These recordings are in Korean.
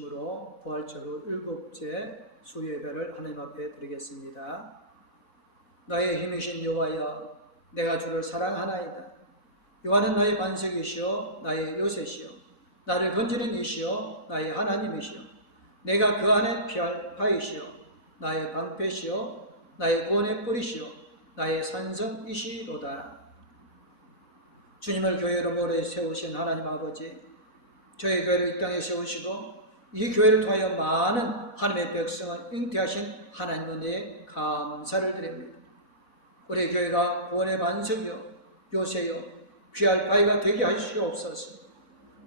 중심으로 부활절로 7째 수요예배를 하나님 앞에 드리겠습니다. 나의 힘이신 여호와여, 내가 주를 사랑하나이다. 여호와는 나의 반석이시오 나의 요새시오 나를 건지는 이시오 나의 하나님이시오 내가 그 안에 피할 바이시오 나의 방패시오 나의 구원의 뿌리시오 나의 산성이시로다. 주님을 교회로 모래 세우신 하나님 아버지, 저희 교회를 이 땅에 세우시고 이 교회를 통하여 많은 하나님의 백성을 잉태하신 하나님 은혜에 감사를 드립니다. 우리 교회가 구원의 반석이요 요새요 귀할 바위가 되게 하시옵소서.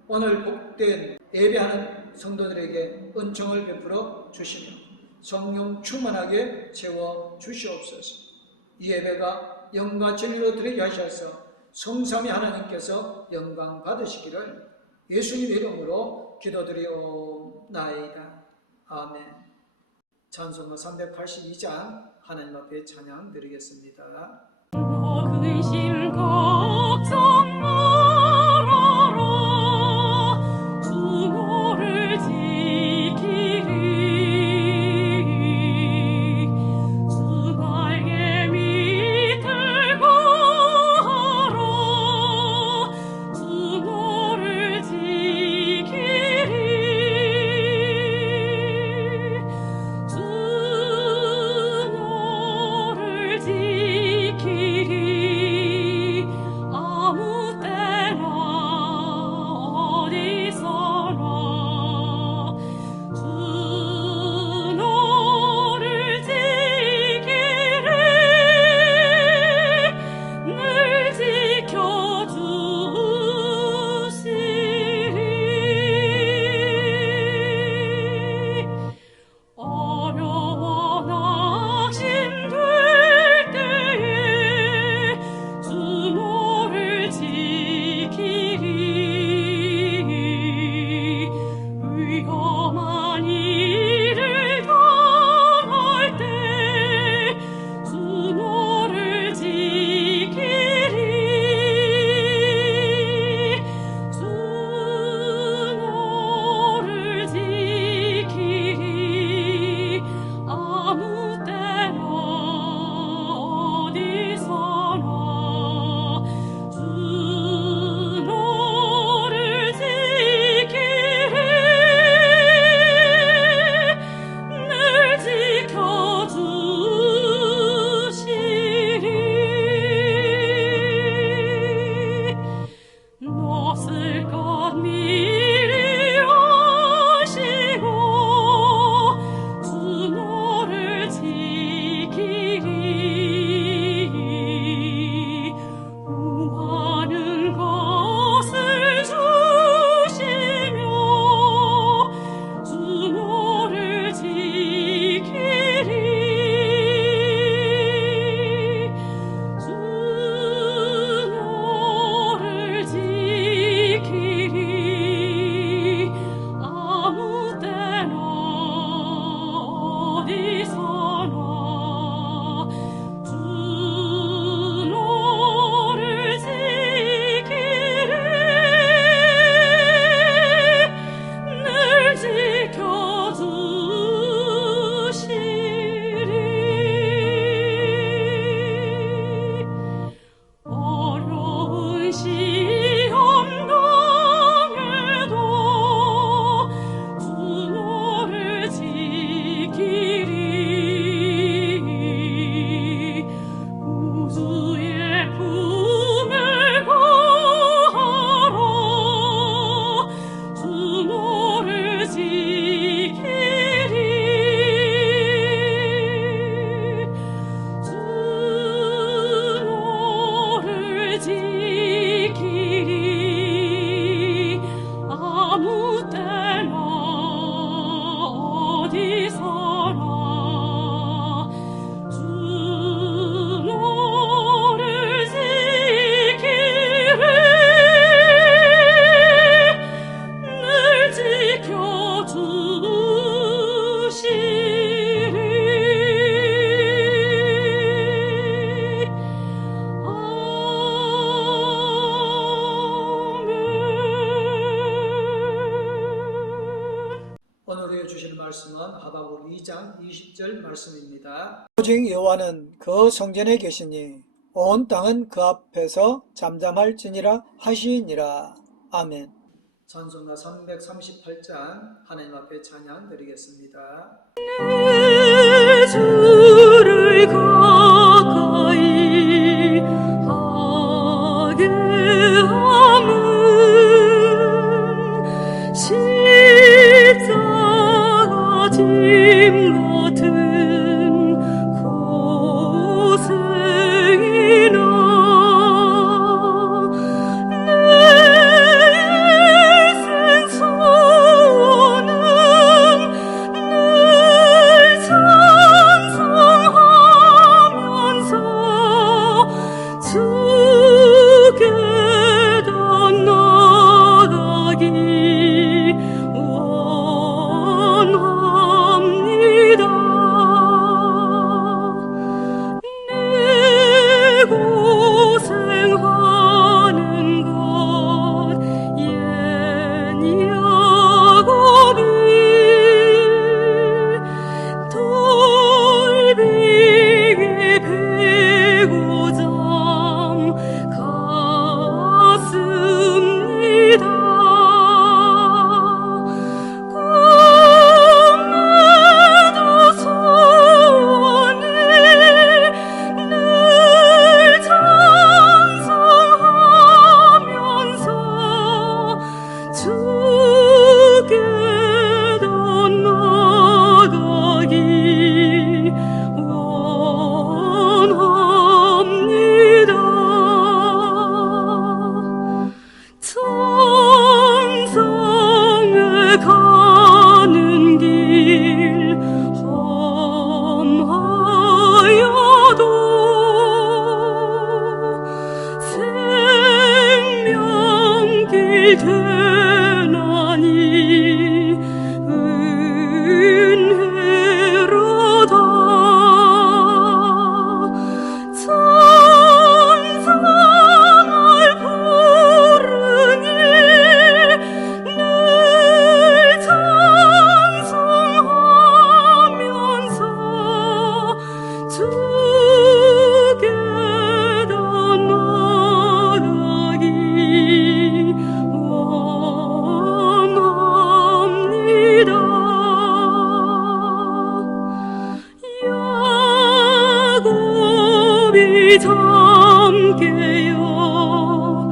오늘 복된 예배하는 성도들에게 은총을 베풀어 주시며 성령 충만하게 채워 주시옵소서. 이 예배가 영과 진리로 드리게 하셔서 성삼위 하나님께서 영광 받으시기를 예수님의 이름으로 기도드리옵나이다. 아멘. 찬송가 382장 하나님 앞에 찬양 드리겠습니다. 근심 걱정 말아라 주 너를 지키리 주 날개 밑을 걸어라 주 너를 지키리 주 너를 지키리 아무 때나 어디서나 주 너를 지키리 늘 지켜주시리 어려워 낙심될 때에 주 너를 지키리 위험한 일을 당할 때 주 너를 지키리 주 너를 지키리 아무 때나 어디서나 주 너를 지키리 오늘 우리에게 주시는 말씀은 하박국 2장 20절 말씀입니다. 오직 여호와는 그 성전에 계시니 온 땅은 그 앞에서 잠잠할지니라 하시니라. 아멘. 찬송가 338장 하나님 앞에 찬양 드리겠습니다. 내 주를 가까이 하게 함은 십자가 짐 같은 고생이나 내 일생 소원은 늘 찬송하면서 주께 더 나아가기 원합니다. 내 고생하는 것 옛 야곱이 돌비기 배고잠 갔습니다. 꿈에도 소원이 늘 찬송하면서 주께 더 나아가기 원합니다. 천성에 가는 길 험하여도 생명길 되나니 은혜로다. 찬송을 부르니 늘 찬송하면서 주께 더 나아가기 원합니다. 야곱이 잠 깨어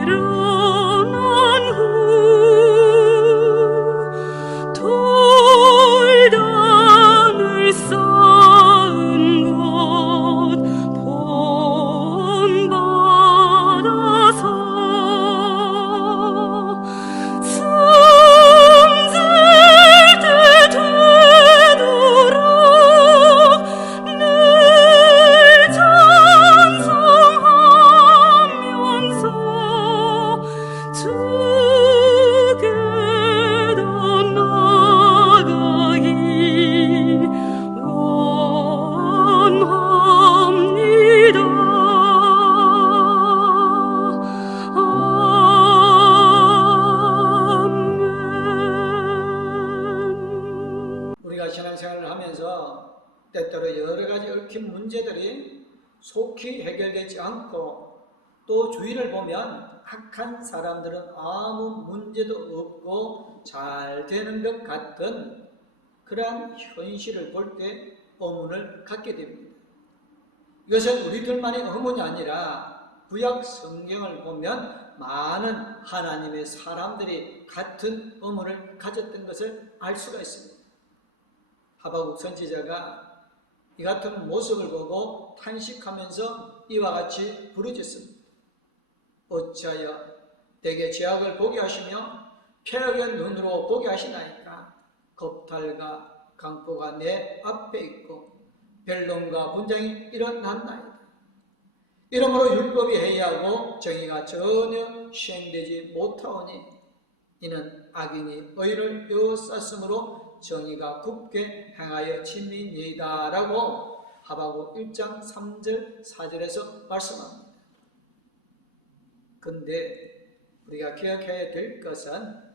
일어난 후 돌담을 쌓은 곳 본받아서 숨질 때 되도록 늘 찬송하면서 주께 더 나아가기 원합니다. 아멘. 우리가 신앙생활을 하면서 때때로 여러 가지 얽힌 문제들이 속히 해결되지 않고 또 주위를 보면 악한 사람들은 아무 문제도 없고 잘 되는 것 같은 그러한 현실을 볼 때 의문을 갖게 됩니다. 이것은 우리들만의 의문이 아니라 구약 성경을 보면 많은 하나님의 사람들이 같은 의문을 가졌던 것을 알 수가 있습니다. 하박국 선지자가 이 같은 모습을 보고 탄식하면서 이와 같이 부르짖습니다. 어찌하여 내게 죄악을 보게 하시며 패역의 눈으로 보게 하시나이까. 겁탈과 강포가 내 앞에 있고 변론과 분쟁이 일어났나이다. 이러므로 율법이 해이하고 정의가 전혀 시행되지 못하오니 이는 악인이 의를 에워쌌으므로 정의가 굳게 행하여 침이니이다 라고 하박국 1장 3절 4절에서 말씀합니다. 근데 우리가 기억해야 될 것은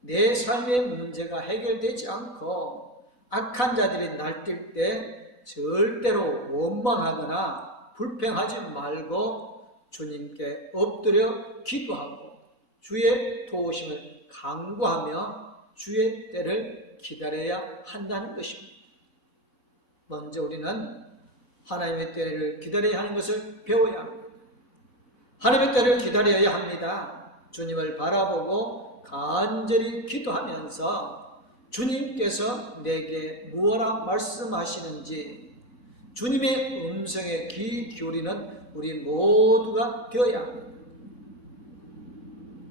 내 삶의 문제가 해결되지 않고 악한 자들이 날뛸 때 절대로 원망하거나 불평하지 말고 주님께 엎드려 기도하고 주의 도우심을 간구하며 주의 때를 기다려야 한다는 것입니다. 먼저 우리는 하나님의 때를 기다려야 하는 것을 배워야 합니다. 하나님의 때를 기다려야 합니다. 주님을 바라보고 간절히 기도하면서 주님께서 내게 무엇라 말씀하시는지 주님의 음성에 귀 기울이는 우리 모두가 되어야 합니다.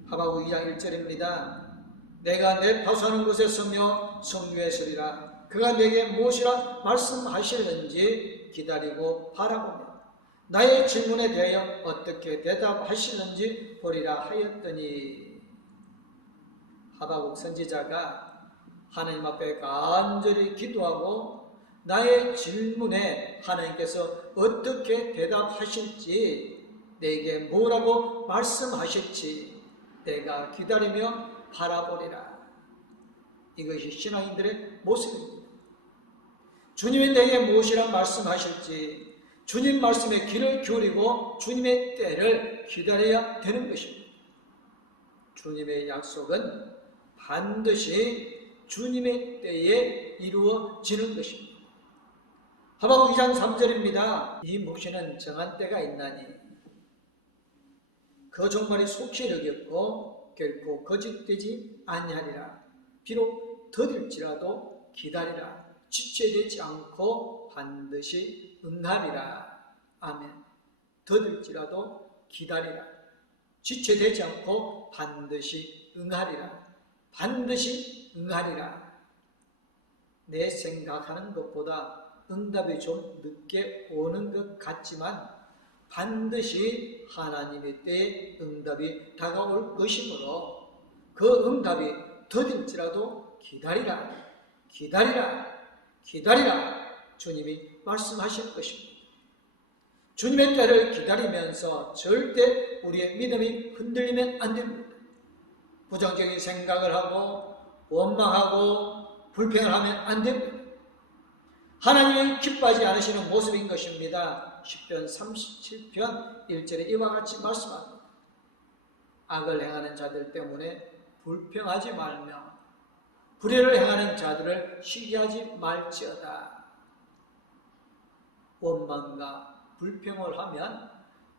하박국 2장 1절입니다. 내가 내 파수하는 곳에 서며 성류에 서리라. 그가 내게 무엇이라 말씀하실는지 기다리고 바라보며 나의 질문에 대하여 어떻게 대답하시는지 보리라 하였더니, 하박국 선지자가 하나님 앞에 간절히 기도하고 나의 질문에 하나님께서 어떻게 대답하실지, 내게 뭐라고 말씀하실지 내가 기다리며 바라보리라. 이것이 신앙인들의 모습입니다. 주님이 내게 무엇이라 말씀하실지 주님 말씀에 귀를 기울이고 주님의 때를 기다려야 되는 것입니다. 주님의 약속은 반드시 주님의 때에 이루어지는 것입니다. 하박국 2장 3절입니다. 이 묵시는 정한 때가 있나니 그 종말이 속히 이르겠고 결코 거짓되지 아니하리라. 비록 더딜지라도 기다리라. 지체되지 않고 반드시 응하리라. 아멘. 더딜지라도 기다리라. 지체되지 않고 반드시 응하리라. 반드시 응하리라. 내 생각하는 것보다 응답이 좀 늦게 오는 것 같지만 반드시 하나님의 때에 응답이 다가올 것이므로 그 응답이 더딜지라도 기다리라. 기다리라. 기다리라. 주님이 말씀하실 것입니다. 주님의 때를 기다리면서 절대 우리의 믿음이 흔들리면 안 됩니다. 부정적인 생각을 하고 원망하고 불평을 하면 안 됩니다. 하나님이 기뻐하지 않으시는 모습인 것입니다. 시편 37편 1절에 이와 같이 말씀합니다. 악을 행하는 자들 때문에 불평하지 말며 불의를 행하는 자들을 시기하지 말지어다. 원망과 불평을 하면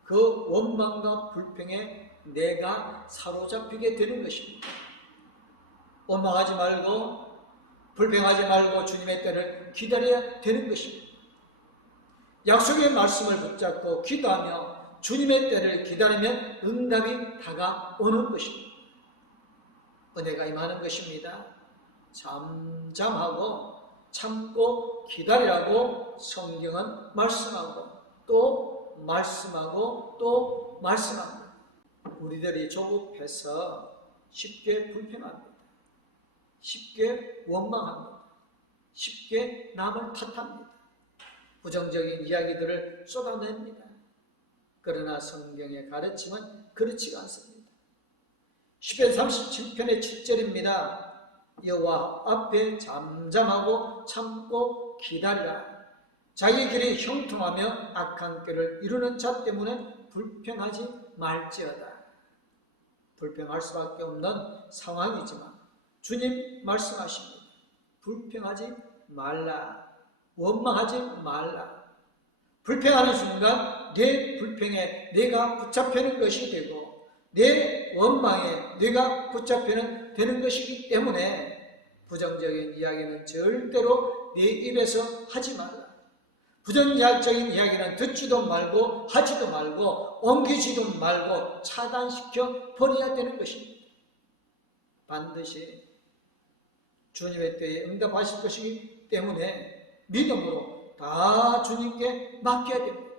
그 원망과 불평에 내가 사로잡히게 되는 것입니다. 원망하지 말고 불평하지 말고 주님의 때를 기다려야 되는 것입니다. 약속의 말씀을 붙잡고 기도하며 주님의 때를 기다리면 응답이 다가오는 것입니다. 은혜가 임하는 것입니다. 잠잠하고 참고 기다리라고 성경은 말씀하고 또 말씀하고 또 말씀합니다. 우리들이 조급해서 쉽게 불평합니다. 쉽게 원망합니다. 쉽게 남을 탓합니다. 부정적인 이야기들을 쏟아냅니다. 그러나 성경의 가르침은 그렇지가 않습니다. 시편 37편의 7절입니다. 여호와 앞에 잠잠하고 참고 기다리라. 자기 길이 형통하며 악한 길을 이루는 자 때문에 불평하지 말지어다. 불평할 수밖에 없는 상황이지만 주님 말씀하십니다. 불평하지 말라. 원망하지 말라. 불평하는 순간 내 불평에 내가 붙잡히는 것이 되고 내 원망에 내가 붙잡히는 되는 것이기 때문에 부정적인 이야기는 절대로 내 입에서 하지 말라. 부정적인 이야기는 듣지도 말고 하지도 말고 옮기지도 말고 차단시켜 버려야 되는 것입니다. 반드시 주님의 때에 응답하실 것이기 때문에 믿음으로 다 주님께 맡겨야 됩니다.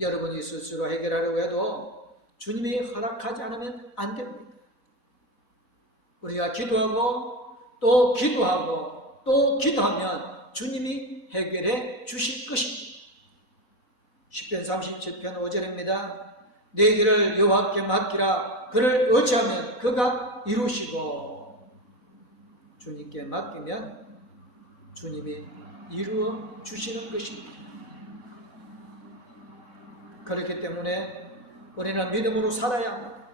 여러분이 스스로 해결하려고 해도 주님이 허락하지 않으면 안 됩니다. 우리가 기도하고 또 기도하고 또 기도하면 주님이 해결해 주실 것입니다. 시편 37편 5절입니다. 내 길을 여호와께 맡기라. 그를 의지하면 그가 이루시고 주님께 맡기면 주님이 이루어 주시는 것입니다. 그렇기 때문에 우리는 믿음으로 살아야 합니다.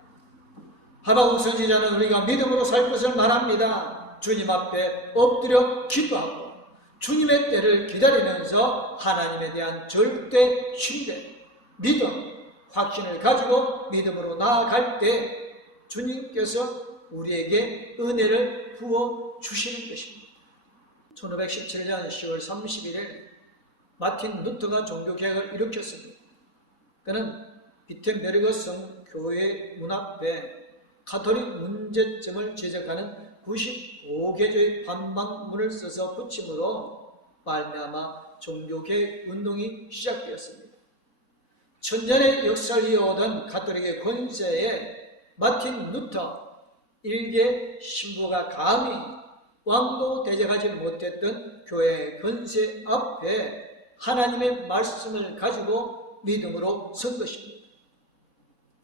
하박국 선지자는 우리가 믿음으로 살 것을 말합니다. 주님 앞에 엎드려 기도하고 주님의 때를 기다리면서 하나님에 대한 절대 신뢰, 믿음, 확신을 가지고 믿음으로 나아갈 때 주님께서 우리에게 은혜를 부어 주시는 것입니다. 1517년 10월 31일 마틴 루터가 종교개혁을 일으켰습니다. 그는 비텐베르그 성 교회 문 앞에 가톨릭 문제점을 지적하는 95개조의 반박문을 써서 붙임으로 말미암아 종교개혁 운동이 시작되었습니다. 천년의 역사를 이어오던 가톨릭의 권세에 마틴 루터 일개 신부가 감히 왕도 대적하지 못했던 교회의 권세 앞에 하나님의 말씀을 가지고 믿음으로 선 것입니다.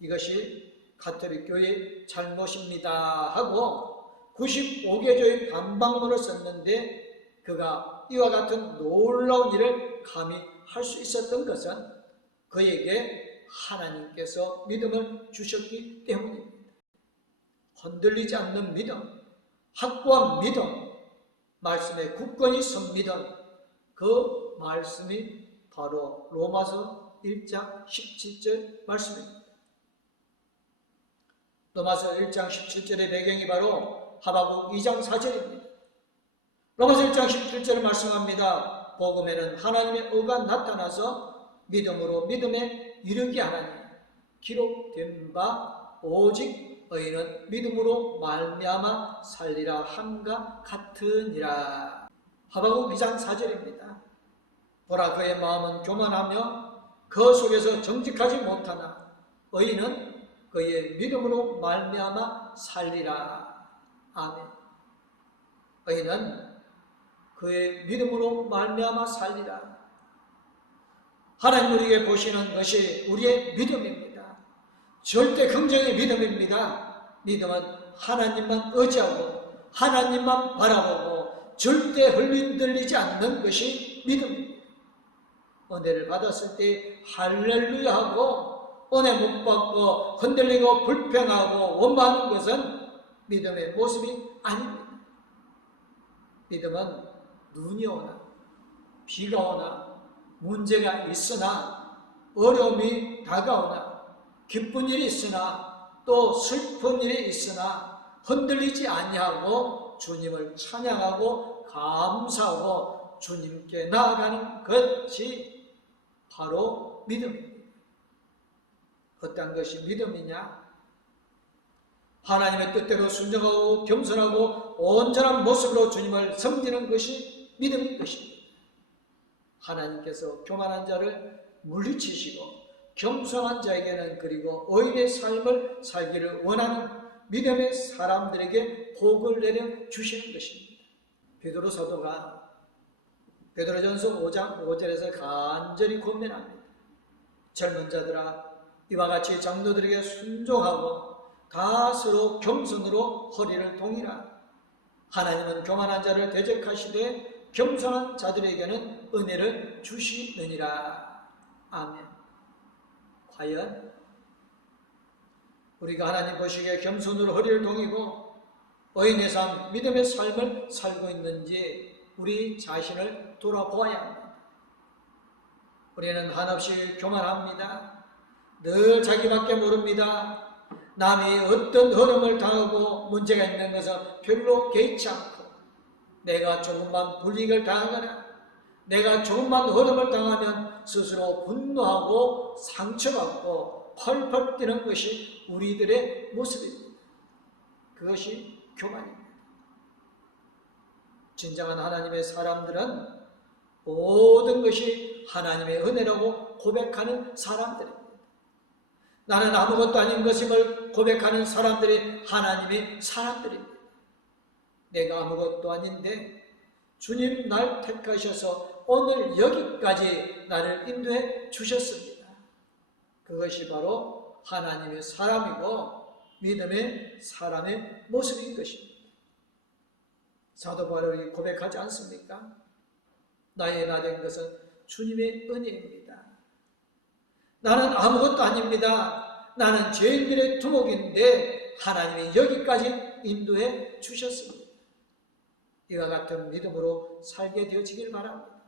이것이 가톨릭 교회의 잘못입니다 하고 95개조의 반박문을 썼는데 그가 이와 같은 놀라운 일을 감히 할 수 있었던 것은 그에게 하나님께서 믿음을 주셨기 때문입니다. 흔들리지 않는 믿음, 확고한 믿음, 말씀에 굳건히 선 믿음, 그 말씀이 바로 로마서 1장 17절 말씀입니다. 로마서 1장 17절의 배경이 바로 하박국 2장 4절입니다. 로마서 1장 17절을 말씀합니다. 복음에는 하나님의 의가 나타나서 믿음으로 믿음에 이르게 하나니 기록된 바 오직 의인은 믿음으로 말미암아 살리라 함과 같으니라. 하박국 2장 4절입니다. 보라 그의 마음은 교만하며 그 속에서 정직하지 못하나 의인은 그의 믿음으로 말미암아 살리라. 아멘. 의인은 그의 믿음으로 말미암아 살리라. 하나님 우리에게 보시는 것이 우리의 믿음입니다. 절대 긍정의 믿음입니다. 믿음은 하나님만 의지하고 하나님만 바라보고 절대 흔들리지 않는 것이 믿음입니다. 은혜를 받았을 때 할렐루야 하고 은혜 못 받고 흔들리고 불평하고 원망하는 것은 믿음의 모습이 아닙니다. 믿음은 눈이 오나 비가 오나 문제가 있으나 어려움이 다가오나 기쁜 일이 있으나 또 슬픈 일이 있으나 흔들리지 아니하고 주님을 찬양하고 감사하고 주님께 나아가는 것이 바로 믿음입니다. 어떤 것이 믿음이냐? 하나님의 뜻대로 순종하고 겸손하고 온전한 모습으로 주님을 섬기는 것이 믿음인 것입니다. 하나님께서 교만한 자를 물리치시고 겸손한 자에게는 그리고 의인의 삶을 살기를 원하는 믿음의 사람들에게 복을 내려 주시는 것입니다. 베드로 사도가 베드로전서 5장 5절에서 간절히 권면합니다. 젊은 자들아 이와 같이 장로들에게 순종하고 다 서로 겸손으로 허리를 동이라. 하나님은 교만한 자를 대적하시되 겸손한 자들에게는 은혜를 주시느니라. 아멘. 과연 우리가 하나님 보시기에 겸손으로 허리를 동이고 의인의 삶, 믿음의 삶을 살고 있는지 우리 자신을 돌아보아야 합니다. 우리는 한없이 교만합니다. 늘 자기밖에 모릅니다. 남이 어떤 흐름을 당하고 문제가 있는 것은 별로 개의치 않고 내가 조금만 불이익을 당하거나 내가 조금만 흐름을 당하면 스스로 분노하고 상처받고 펄펄 뛰는 것이 우리들의 모습입니다. 그것이 교만입니다. 진정한 하나님의 사람들은 모든 것이 하나님의 은혜라고 고백하는 사람들입니다. 나는 아무것도 아닌 것임을 고백하는 사람들이 하나님의 사람들입니다. 내가 아무것도 아닌데 주님 날 택하셔서 오늘 여기까지 나를 인도해 주셨습니다. 그것이 바로 하나님의 사람이고 믿음의 사람의 모습인 것입니다. 사도 바울이 고백하지 않습니까? 나의 나 된 것은 주님의 은혜입니다. 나는 아무것도 아닙니다. 나는 죄인들의 두목인데 하나님이 여기까지 인도해 주셨습니다. 이와 같은 믿음으로 살게 되어지길 바랍니다.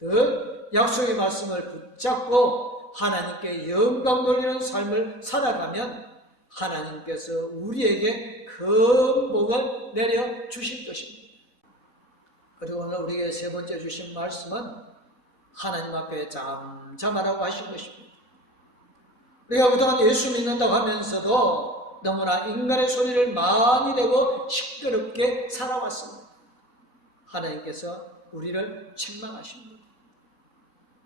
늘 약속의 말씀을 붙잡고 하나님께 영광 돌리는 삶을 살아가면 하나님께서 우리에게 큰 복을 내려 주실 것입니다. 그리고 오늘 우리에게 세 번째 주신 말씀은 하나님 앞에 잠잠하라고 하신 것입니다. 우리가 그동안 예수 믿는다고 하면서도 너무나 인간의 소리를 많이 내고 시끄럽게 살아왔습니다. 하나님께서 우리를 책망하십니다.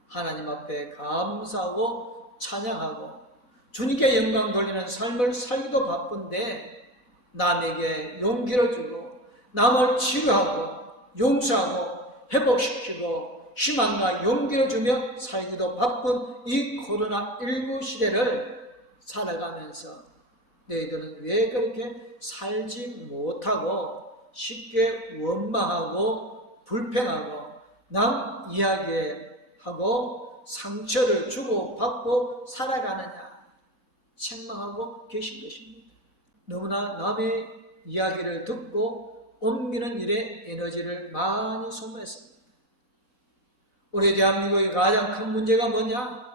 하나님 앞에 감사하고 찬양하고 주님께 영광 돌리는 삶을 살기도 바쁜데 남에게 용기를 주고 남을 치유하고 용서하고 회복시키고 희망과 용기를 주며 살기도 바쁜 이 코로나19 시대를 살아가면서 너희들은 왜 그렇게 살지 못하고 쉽게 원망하고 불평하고 남 이야기하고 상처를 주고받고 살아가느냐 책망하고 계신 것입니다. 너무나 남의 이야기를 듣고 옮기는 일에 에너지를 많이 소모했습니다. 우리 대한민국의 가장 큰 문제가 뭐냐?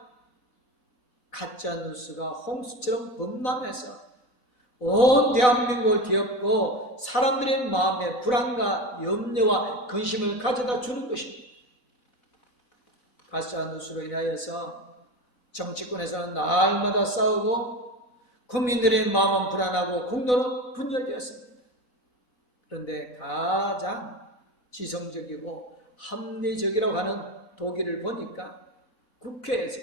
가짜뉴스가 홍수처럼 범람해서 온 대한민국을 뒤엎고 사람들의 마음에 불안과 염려와 근심을 가져다 주는 것입니다. 가짜뉴스로 인하여서 정치권에서는 날마다 싸우고 국민들의 마음은 불안하고 국론은 분열되었습니다. 그런데 가장 지성적이고 합리적이라고 하는 독일을 보니까 국회에서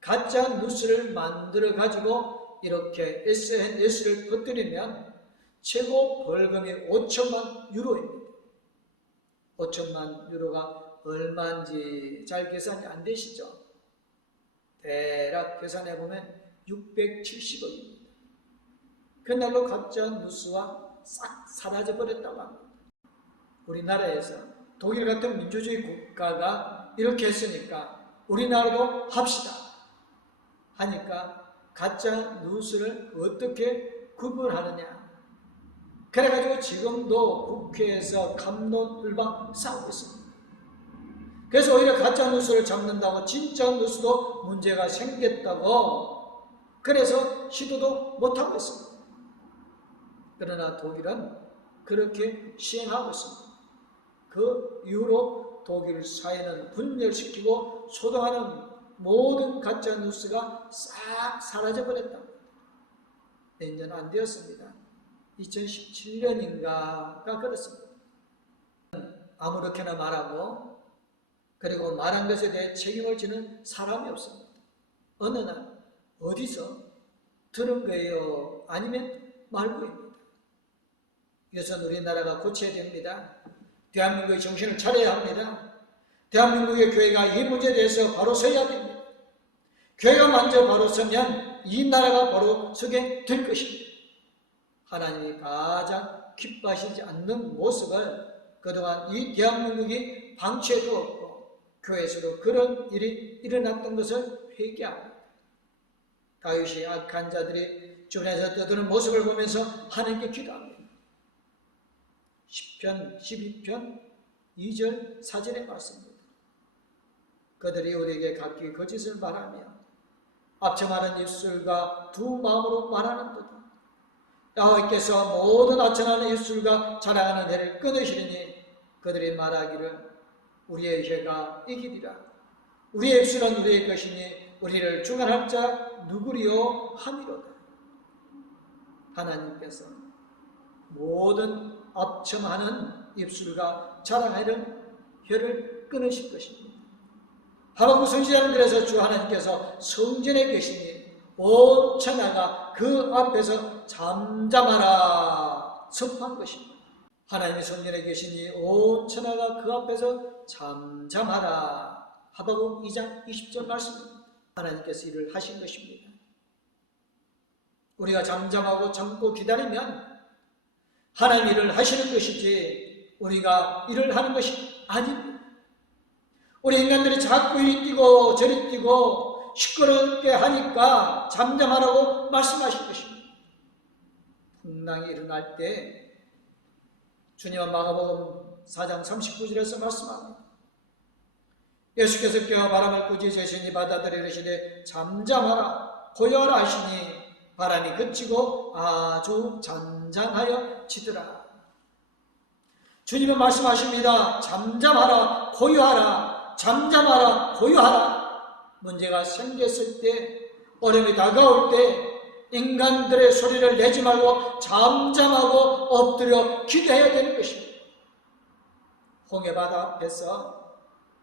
가짜 뉴스를 만들어 가지고 이렇게 SNS를 퍼뜨리면 최고 벌금이 5천만 유로입니다. 5천만 유로가 얼마인지 잘 계산이 안 되시죠? 대략 계산해 보면 670억입니다. 그날로 가짜 뉴스와 싹 사라져 버렸다고 합니다. 우리나라에서 독일 같은 민주주의 국가가 이렇게 했으니까 우리나라도 합시다 하니까 가짜 뉴스를 어떻게 구분하느냐. 그래가지고 지금도 국회에서 갑론을박 싸우고 있습니다. 그래서 오히려 가짜 뉴스를 잡는다고 진짜 뉴스도 문제가 생겼다고 그래서 시도도 못하고 있습니다. 그러나 독일은 그렇게 시행하고 있습니다. 그 이후로 독일 사회는 분열시키고 소동하는 모든 가짜 뉴스가 싹 사라져버렸다. 몇 년 안 되었습니다. 2017년인가가 그렇습니다. 아무렇게나 말하고 그리고 말한 것에 대해 책임을 지는 사람이 없습니다. 어느 날 어디서 들은 거예요? 아니면 말고입니다. 이것은 우리나라가 고쳐야 됩니다. 대한민국의 정신을 차려야 합니다. 대한민국의 교회가 이 문제에 대해서 바로 서야 됩니다. 교회가 먼저 바로 서면 이 나라가 바로 서게 될 것입니다. 하나님이 가장 기뻐하시지 않는 모습을 그동안 이 대한민국이 방치해 두었고 교회에서도 그런 일이 일어났던 것을 회개합니다. 다윗이 악한 자들이 주변에서 떠드는 모습을 보면서 하나님께 기도합니다. 시편 12편 2절 4절의 말씀입니다. 그들이 우리에게 각기 거짓을 말하며 압청하는 입술과 두 마음으로 말하는도다. 여호와께서 모든 압청하는 입술과 자랑하는 해를 끊으시리니 그들이 말하기를 우리의 혀가 이기리라. 우리의 입술은 우리의 것이니 우리를 주관할 자 누구리요 함이로다. 하나님께서 모든 압청하는 입술과 자랑하는 혀를 끊으실 것입니다. 하박국 선지자는 그래서 주 하나님께서 성전에 계시니 온 천하가 그 앞에서 잠잠하라 선포한 것입니다. 하나님이 성전에 계시니 온 천하가 그 앞에서 잠잠하라. 하박국 2장 20절 말씀입니다. 하나님께서 일을 하신 것입니다. 우리가 잠잠하고 참고 기다리면 하나님 일을 하시는 것이지 우리가 일을 하는 것이 아닙니다. 우리 인간들이 자꾸 이리 뛰고 저리 뛰고 시끄럽게 하니까 잠잠하라고 말씀하신 것입니다. 풍랑이 일어날 때 주님은 마가복음 4장 39절에서 말씀합니다. 예수께서 깨어 바람을 꾸짖으시니 바다들이 이르시되 잠잠하라 고요하라 하시니 바람이 그치고 아주 잔잔하여 지더라. 주님은 말씀하십니다. 잠잠하라 고요하라, 잠잠하라 고요하라. 문제가 생겼을 때, 어려움이 다가올 때 인간들의 소리를 내지 말고 잠잠하고 엎드려 기도해야 되는 것입니다. 홍해바다 앞에서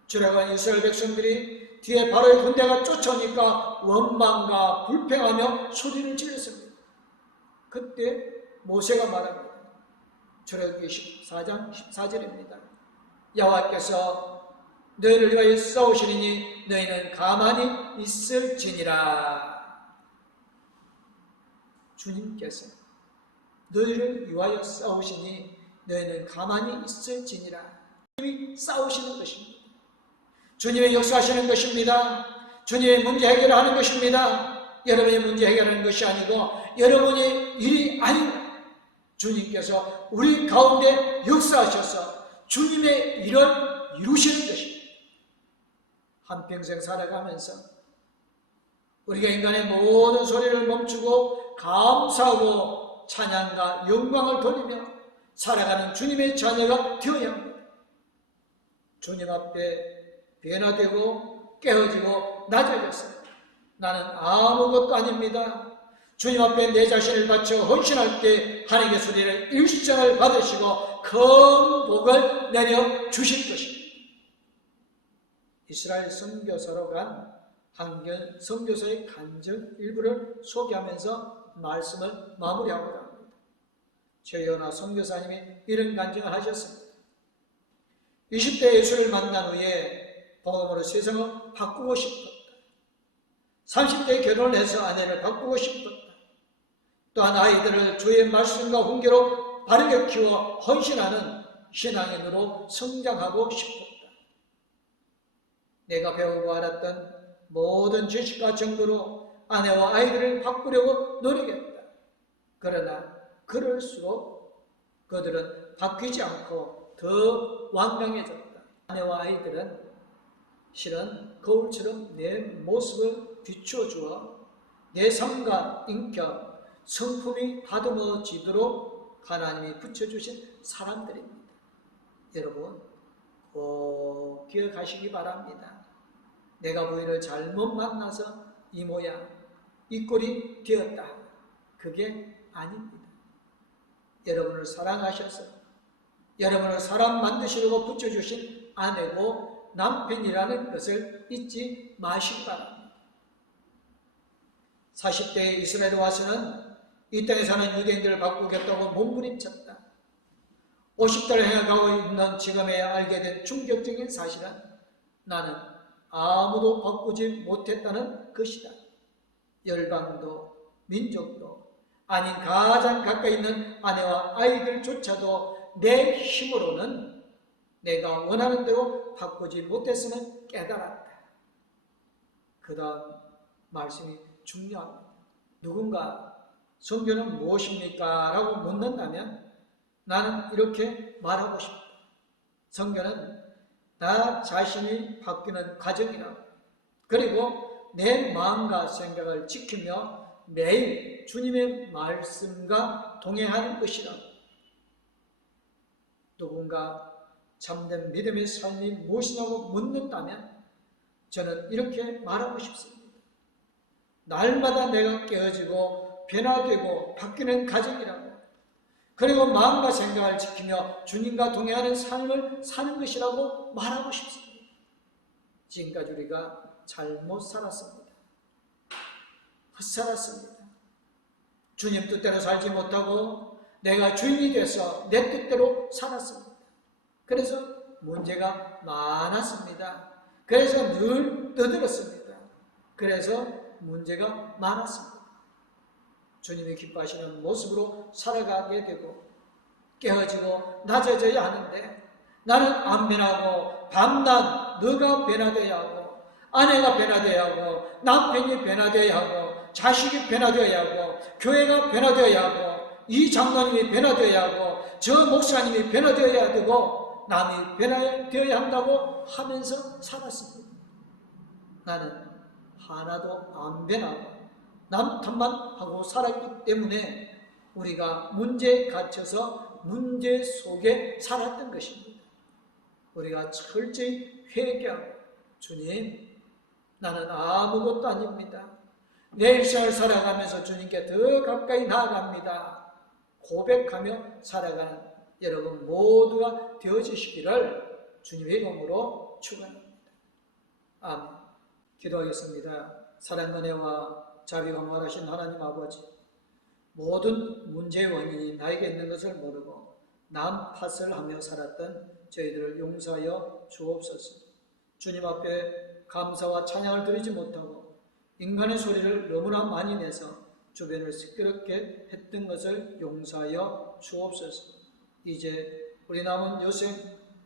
주력한 이스라엘 백성들이 뒤에 바로의 군대가 쫓아오니까 원망과 불평하며 소리를 질렀습니다. 그때 모세가 말합니다. 출애굽기 14장 14절입니다. 여호와께서 너희를 위하여 싸우시리니 너희는 가만히 있을지니라. 주님께서 너희를 위하여 싸우시니 너희는 가만히 있을지니라. 주님이 싸우시는 것입니다. 주님의 역사하시는 것입니다. 주님의 문제 해결을 하는 것입니다. 여러분의 문제 해결하는 것이 아니고 여러분의 일이 아니고 주님께서 우리 가운데 역사하셔서 주님의 일을 이루시는 것입니다. 한평생 살아가면서 우리가 인간의 모든 소리를 멈추고 감사하고 찬양과 영광을 돌리며 살아가는 주님의 자녀가 되어야 합니다. 주님 앞에 변화되고 깨어지고 낮아졌어요. 나는 아무것도 아닙니다. 주님 앞에 내 자신을 바쳐 헌신할 때 하나님의 소리를 일성을 받으시고 큰 복을 내려 주실 것입니다. 이스라엘 선교사로 간 한결 선교사의 간증 일부를 소개하면서 말씀을 마무리하고자 합니다. 최연아 선교사님이 이런 간증을 하셨습니다. 20대 예수를 만난 후에 복음으로 세상을 바꾸고 싶었다. 30대에 결혼을 해서 아내를 바꾸고 싶었다. 또한 아이들을 주의 말씀과 훈계로 바르게 키워 헌신하는 신앙인으로 성장하고 싶었다. 내가 배우고 알았던 모든 지식과 정보로 아내와 아이들을 바꾸려고 노력했다. 그러나 그럴수록 그들은 바뀌지 않고 더 완강해졌다. 아내와 아이들은 실은 거울처럼 내 모습을 비춰주어 내 삶과 인격, 성품이 다듬어지도록 하나님이 붙여주신 사람들입니다. 여러분 꼭 기억하시기 바랍니다. 내가 부인을 잘못 만나서 이 모양, 이 꼴이 되었다. 그게 아닙니다. 여러분을 사랑하셔서 여러분을 사람 만드시려고 붙여주신 아내고 남편이라는 것을 잊지 마시기 바랍니다. 40대에 이스라엘에 와서는 이 땅에 사는 유대인들을 바꾸겠다고 몸부림쳤다. 50대를 행해가고 있는 지금에 알게 된 충격적인 사실은 나는 아무도 바꾸지 못했다는 것이다. 열방도 민족도 아닌 가장 가까이 있는 아내와 아이들조차도 내 힘으로는 내가 원하는 대로 바꾸지 못했음을 깨달았다. 그 다음 말씀이 중요합니다. 누군가 성경은 무엇입니까? 라고 묻는다면 나는 이렇게 말하고 싶다. 성경은 나 자신이 바뀌는 과정이라고, 그리고 내 마음과 생각을 지키며 매일 주님의 말씀과 동행하는 것이라고. 누군가 참된 믿음의 삶이 무엇이냐고 묻는다면 저는 이렇게 말하고 싶습니다. 날마다 내가 깨어지고 변화되고 바뀌는 과정이라고, 그리고 마음과 생각을 지키며 주님과 동행하는 삶을 사는 것이라고 말하고 싶습니다. 지금까지 우리가 잘못 살았습니다. 헛살았습니다. 주님 뜻대로 살지 못하고 내가 주인이 돼서 내 뜻대로 살았습니다. 그래서 문제가 많았습니다. 그래서 늘 떠들었습니다. 그래서 문제가 많았습니다. 주님이 기뻐하시는 모습으로 살아가게 되고 깨어지고 낮아져야 하는데 나는 안 변하고 밤낮 너가 변화되어야 하고 아내가 변화되어야 하고 남편이 변화되어야 하고 자식이 변화되어야 하고 교회가 변화되어야 하고 이 장로님이 변화되어야 하고 저 목사님이 변화되어야 되고 남이 변화되어야 한다고 하면서 살았습니다. 나는 하나도 안 변하고 남 탓만 하고 살았기 때문에 우리가 문제에 갇혀서 문제 속에 살았던 것입니다. 우리가 철저히 회개하고 주님 나는 아무것도 아닙니다. 내 일생을 살아가면서 주님께 더 가까이 나아갑니다. 고백하며 살아가는 여러분 모두가 되어주시기를 주님의 이름으로 축원합니다. 아멘. 기도하겠습니다. 사랑과 은혜와 자비가 많으신 하나님 아버지, 모든 문제의 원인이 나에게 있는 것을 모르고 남 탓을 하며 살았던 저희들을 용서하여 주옵소서. 주님 앞에 감사와 찬양을 드리지 못하고 인간의 소리를 너무나 많이 내서 주변을 시끄럽게 했던 것을 용서하여 주옵소서. 이제 우리 남은 여생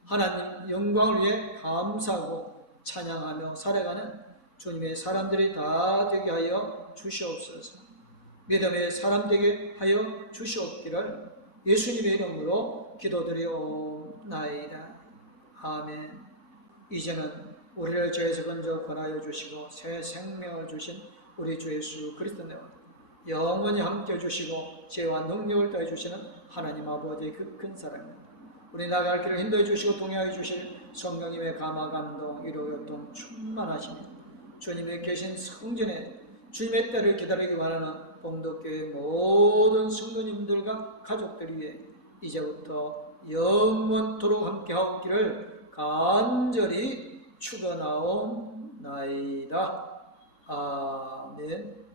하나님 영광을 위해 감사하고 찬양하며 살아가는 주님의 사람들이 다 되게 하여 주시옵소서. 믿음의 사람 되게 하여 주시옵기를 예수님의 이름으로 기도드리옵나이다. 아멘. 이제는 우리를 죄에서 건져 권하여 주시고 새 생명을 주신 우리 주 예수 그리스도와 영원히 함께 해주시고 죄와 능력을 더해 주시는 하나님 아버지의 그 큰 사랑을 우리 나갈 길을 인도해 주시고 동행하여 주실 성령님의 감화 감동 위로 교통 충만하시니 주님의 계신 성전에 주님의 때를 기다리기 원하는 봉독교회 모든 성도님들과 가족들 위해 이제부터 영원토록 함께하옵기를 간절히 축원하옵나이다. 아멘.